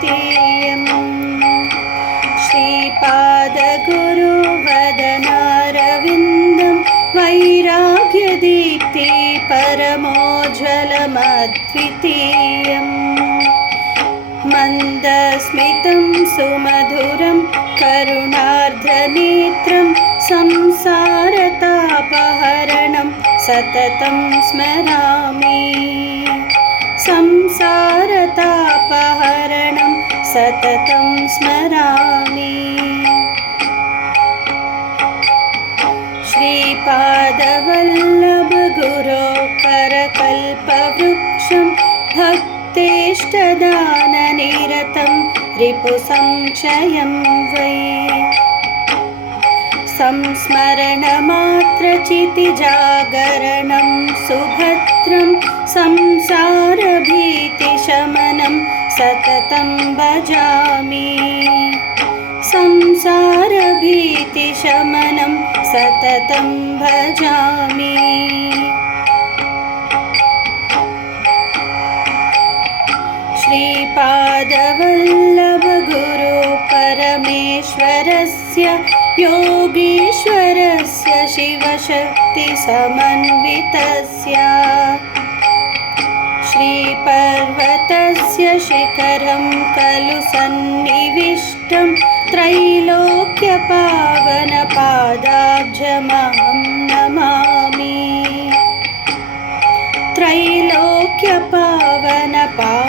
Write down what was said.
द्वितीयम् श्रीपादगुरुवदनारविन्दं वैराग्यदीप्ति परमोज्ज्वलमद्वितीयम् मन्दस्मितं सुमधुरं करुणार्द्रनेत्रं संसारतापहरणं सततं स्मरामि संसारतापहरणं सततं स्मरामि श्रीपादवल्लभ गुरो करकल्पवृक्षं भक्तेष्टदाननिरतं रिपुसंक्षयं वै संस्मरणमात्रचितिजागरणं सुभद्रं संसारभीतिशमनं सततं भजामि संसारभीतिशमनं सततं भजामि श्रीपादवल्लभ गुरु परमेश्वरस्य योगीश्वरस्य शिवशक्तिसमन्वितस्य श्रीपर्वतस्य शिखरं खलु सन्निविष्टं त्रैलोक्यपावनपादाब्जमहं नमामि त्रैलोक्यपावनपादाब्जमहं